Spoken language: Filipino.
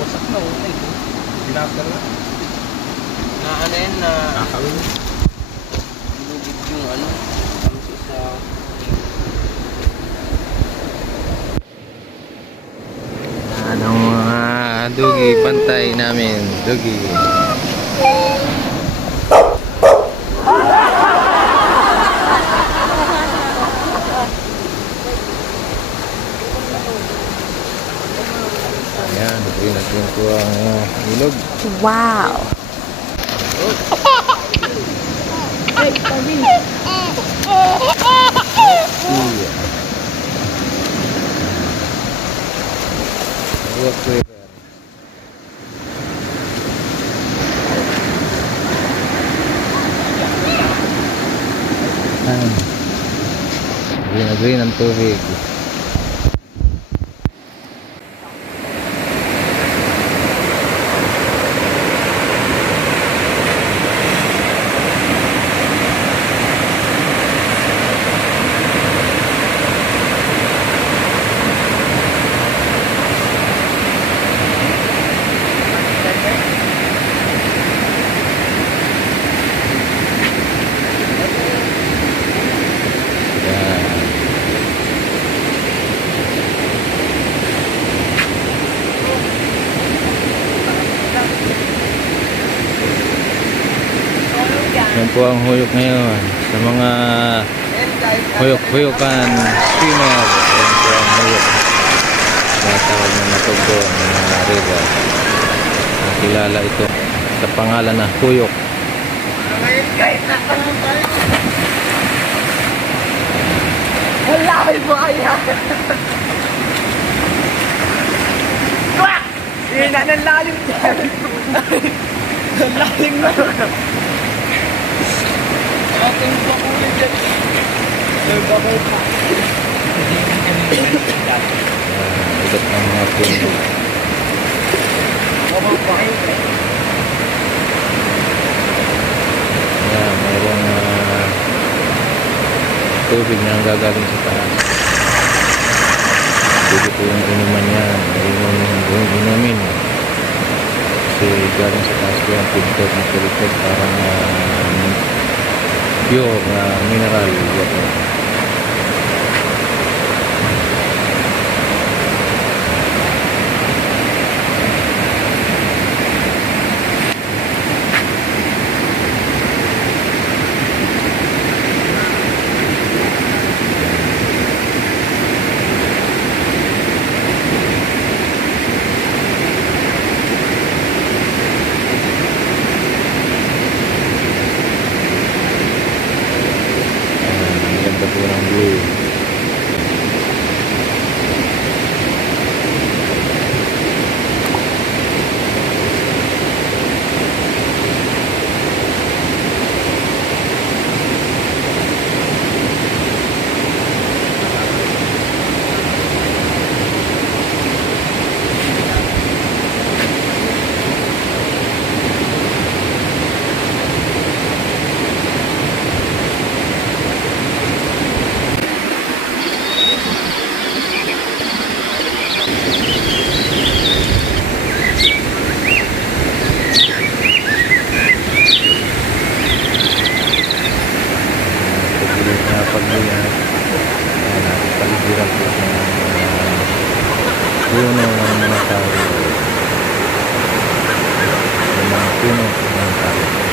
wasak na. Ay, binakar na. Na ano yan na Nakakawin. ilugid yung ano. Kamsi sa... Anong mga dugi pantay namin, dugi. Ayan, green po ang ilog. Wow! Rock River. Green na green ang tubig. Yan po ang huyok ngayon sa mga huyok-huyukan swimmer. Yan po ang huyok. Natawag na natugdo ng mga river. Nakilala ito sa pangalan na huyok. Ngayon guys, natanong tayo. Wala ko yung kaya! Kwak! Yun na, nalalim dyan! Nalalim na! Ating bakulo dyan. Nagbabay pa. Ikat ng mga puno. Mababay pa. Yan, mayroong tubig na ang gagaling sa taas. Pwede po yung inuman yan. Inumin. Kasi galing sa taas po yung filter na filter parang pure mineral water. Ganda po ng blue. Paligiran po sa puno ng mga tao. Mga puno ng tao.